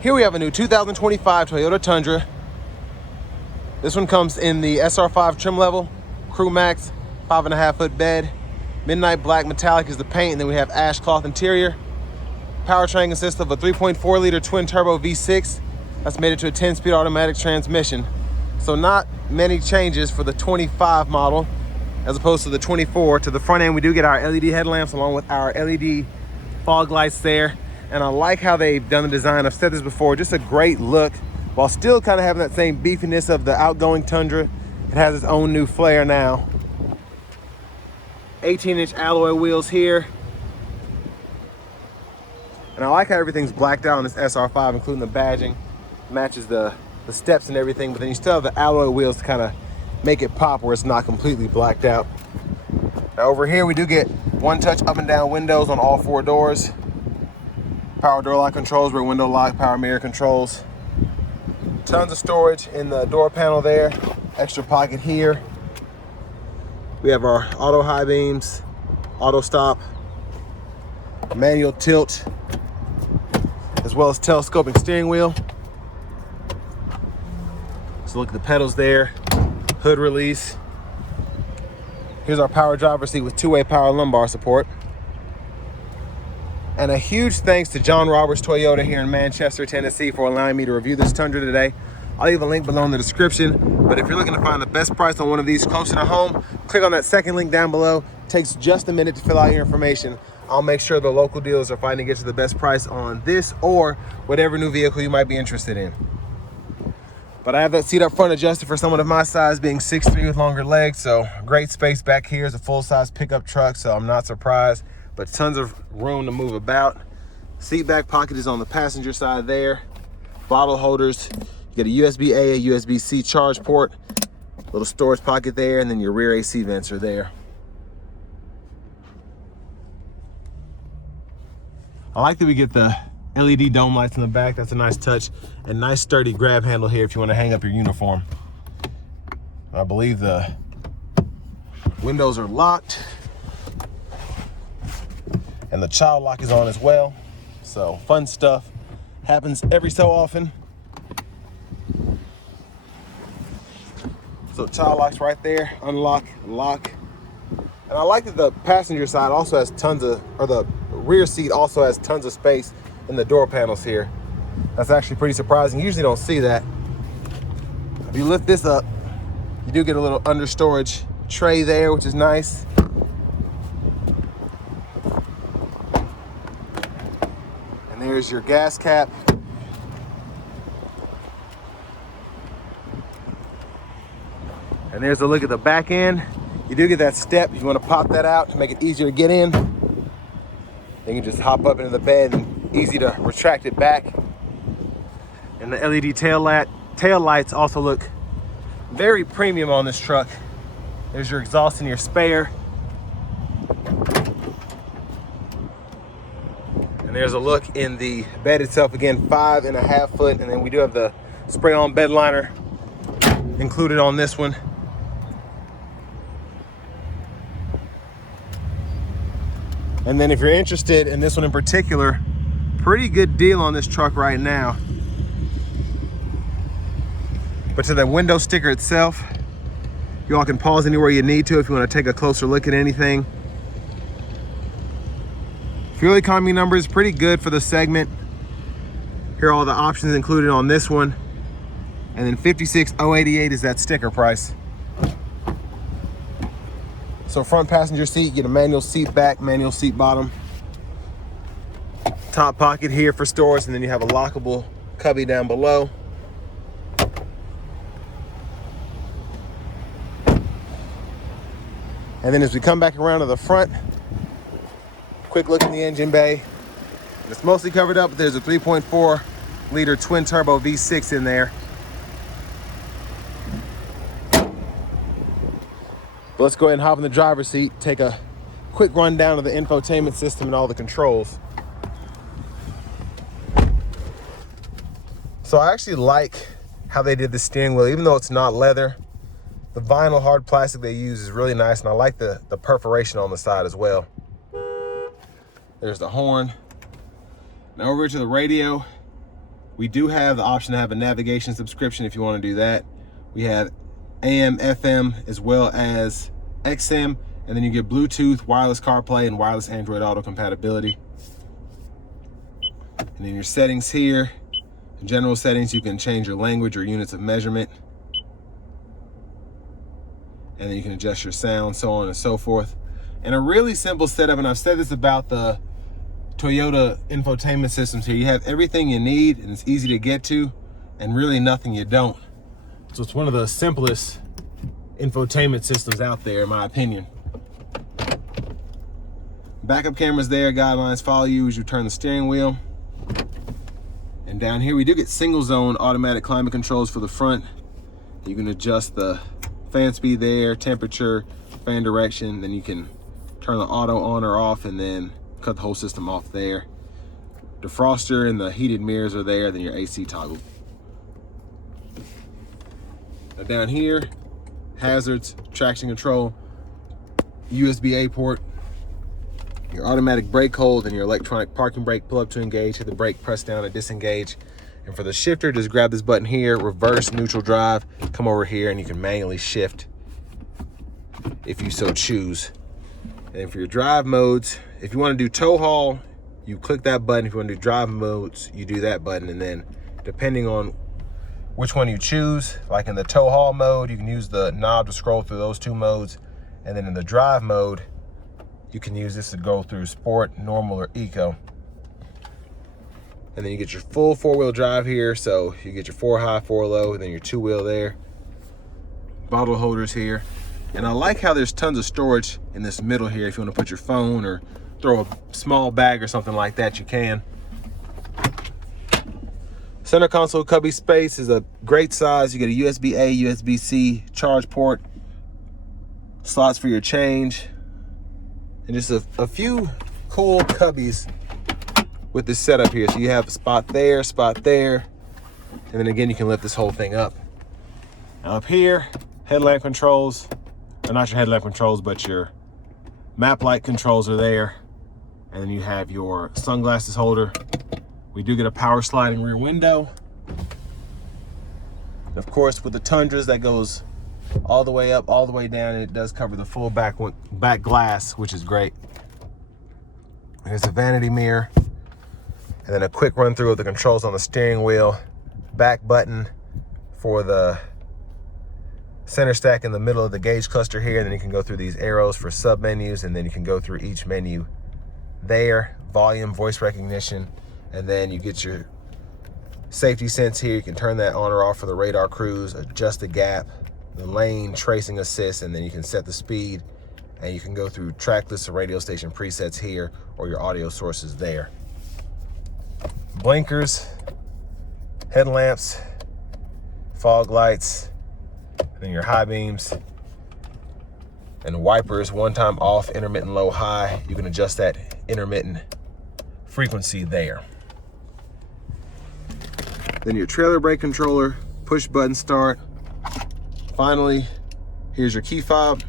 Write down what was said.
Here we have a new 2025 Toyota Tundra. This one comes in the SR5 trim level, Crew Max, 5.5-foot bed. Midnight black metallic is the paint, and then we have ash cloth interior. Powertrain consists of a 3.4-liter twin-turbo V6 that's made it to a 10-speed automatic transmission. So not many changes for the 25 model as opposed to the 24. To the front end, we do get our LED headlamps along with our LED fog lights there. And I like how they've done the design. I've said this before, just a great look while still kind of having that same beefiness of the outgoing Tundra. It has its own new flair now. 18-inch alloy wheels here. And I like how everything's blacked out on this SR5, including the badging. Matches the steps and everything, but then you still have the alloy wheels to kind of make it pop where it's not completely blacked out. Now over here we do get one-touch up and down windows on all 4 doors. Power door lock controls, rear window lock, power mirror controls. Tons of storage in the door panel there. Extra pocket here. We have our auto high beams, auto stop, manual tilt, as well as telescoping steering wheel. So look at the pedals there, hood release. Here's our power driver's seat with 2-way power lumbar support. And a huge thanks to John Roberts Toyota here in Manchester, Tennessee for allowing me to review this Tundra today. I'll leave a link below in the description, but if you're looking to find the best price on one of these closer to home, click on that second link down below. It takes just a minute to fill out your information. I'll make sure the local dealers are fighting to get you the best price on this or whatever new vehicle you might be interested in. But I have that seat up front adjusted for someone of my size, being 6'3" with longer legs, so great space back here. It's a full-size pickup truck, so I'm not surprised. But tons of room to move about. Seat back pocket is on the passenger side there. Bottle holders. You get a USB-A, a USB-C charge port, little storage pocket there, and then your rear AC vents are there. I like that we get the LED dome lights in the back. That's a nice touch. And nice sturdy grab handle here if you want to hang up your uniform. I believe the windows are locked. And the child lock is on as well. So fun stuff. Happens every so often. So child lock's right there. Unlock, lock. And I like that the passenger side also has tons of, or the rear seat also has tons of space in the door panels here. That's actually pretty surprising. You usually don't see that. If you lift this up, you do get a little under storage tray there, which is nice. And there's your gas cap. And there's a look at the back end. You do get that step. You want to pop that out to make it easier to get in. Then you can just hop up into the bed and easy to retract it back. And the LED tail lights also look very premium on this truck. There's your exhaust and your spare. And there's a look in the bed itself. Again, 5.5 foot. And then we do have the spray-on bed liner included on this one. And then if you're interested in this one in particular, pretty good deal on this truck right now. But to the window sticker itself, you all can pause anywhere you need to if you want to take a closer look at anything. Fuel economy number is pretty good for the segment. Here are all the options included on this one. And then 56,088 is that sticker price. So front passenger seat, you get a manual seat back, manual seat bottom. Top pocket here for storage, and then you have a lockable cubby down below. And then as we come back around to the front, quick look in the engine bay. It's mostly covered up, but there's a 3.4-liter twin-turbo V6 in there. But let's go ahead and hop in the driver's seat, take a quick rundown of the infotainment system and all the controls. So I actually like how they did the steering wheel, even though it's not leather. The vinyl hard plastic they use is really nice, and I like the perforation on the side as well. There's the horn. Now over to the radio. We do have the option to have a navigation subscription if you want to do that. We have AM, FM, as well as XM, and then you get Bluetooth, wireless CarPlay, and wireless Android Auto compatibility. And in your settings here, in general settings, you can change your language or units of measurement. And then you can adjust your sound, so on and so forth. And a really simple setup, and I've said this about the Toyota infotainment systems here. You have everything you need, and it's easy to get to, and really nothing you don't. So it's one of the simplest infotainment systems out there, in my opinion. Backup cameras there, guidelines follow you as you turn the steering wheel. And down here, we do get single zone automatic climate controls for the front. You can adjust the fan speed there, temperature, fan direction, then you can turn the auto on or off and then cut the whole system off there. Defroster and the heated mirrors are there, then your AC toggle. Now down here, hazards, traction control, USB-A port, your automatic brake hold, and your electronic parking brake. Pull up to engage, hit the brake, press down to disengage. And for the shifter, just grab this button here, reverse, neutral, drive, come over here and you can manually shift if you so choose. And for your drive modes, if you want to do tow haul, you click that button. If you want to do drive modes, you do that button. And then depending on which one you choose, like in the tow haul mode, you can use the knob to scroll through those two modes. And then in the drive mode, you can use this to go through sport, normal, or eco. And then you get your full four-wheel drive here. So you get your 4 high, 4 low, and then your 2-wheel there. Bottle holders here. And I like how there's tons of storage in this middle here. If you want to put your phone or throw a small bag or something like that, you can. Center console cubby space is a great size. You get a USB-A, USB-C charge port, slots for your change, and just a few cool cubbies with this setup here. So you have a spot there, and then again, you can lift this whole thing up. Now up here, headlamp controls, or not your headlamp controls, but your map light controls are there. And then you have your sunglasses holder. We do get a power sliding rear window. And of course, with the Tundras, that goes all the way up, all the way down, and it does cover the full back glass, which is great. Here's a vanity mirror, and then a quick run through of the controls on the steering wheel. Back button for the center stack in the middle of the gauge cluster here, and then you can go through these arrows for sub menus, and then you can go through each menu there. Volume, voice recognition, and then you get your safety sense here. You can turn that on or off for the radar cruise, adjust the gap, the lane tracing assist, and then you can set the speed, and you can go through track list or radio station presets here, or your audio sources there. Blinkers, headlamps, fog lights, and then your high beams, and wipers, one time off, intermittent low high. You can adjust that intermittent frequency there. Then your trailer brake controller, push button start. Finally, here's your key fob.